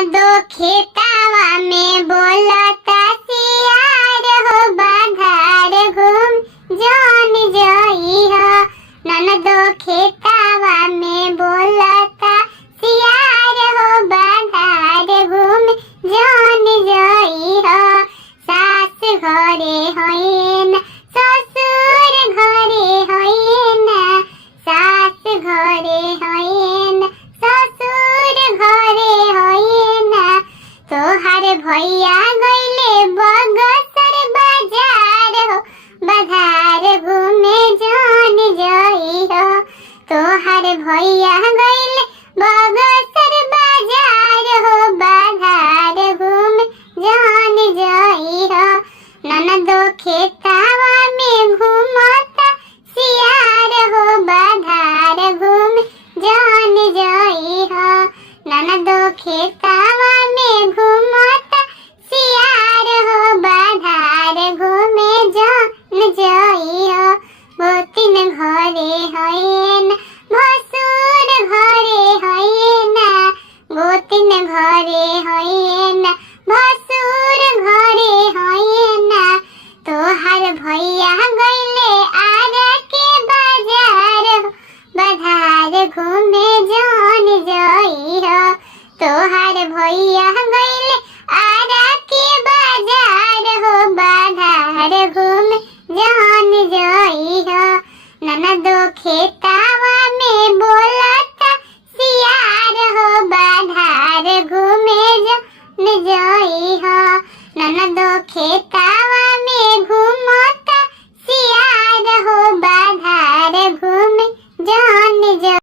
ननदो खेतावा में बोलता सियार हो बाधार घूम जान जाई हो। ननदो खेतावा में बोलता सियार हो बाधार घूम जान जाई हो। सास घरे होइन ससुर घरे होइन, सास घरे होइन ससुर घरे होइन। तोहार भैया गइले बगसर बाजार हो बाजार घूमे जान जाई हो। तोहार भैया गइले बगसर बाजार हो बाजार घूमे जान जाई हो। ननदो खेतावा में घूमता सियार हो बाधार घूमे जान जाई हो। ननदो खेतावा में घूमता सियार हो बाधार घूमे जान जाई हो। गोतिन घरे होइन भसुर घरे होइन, गोतिन घरे होइन भसुर घरे होइन। तोहार भैया गइले आरा के बाजार हो बाधार घूमे जान जाई हो। तोहार भैया गइले आरा के बाजार हो बाधार घूमे जान जाई हो। ननदो खेत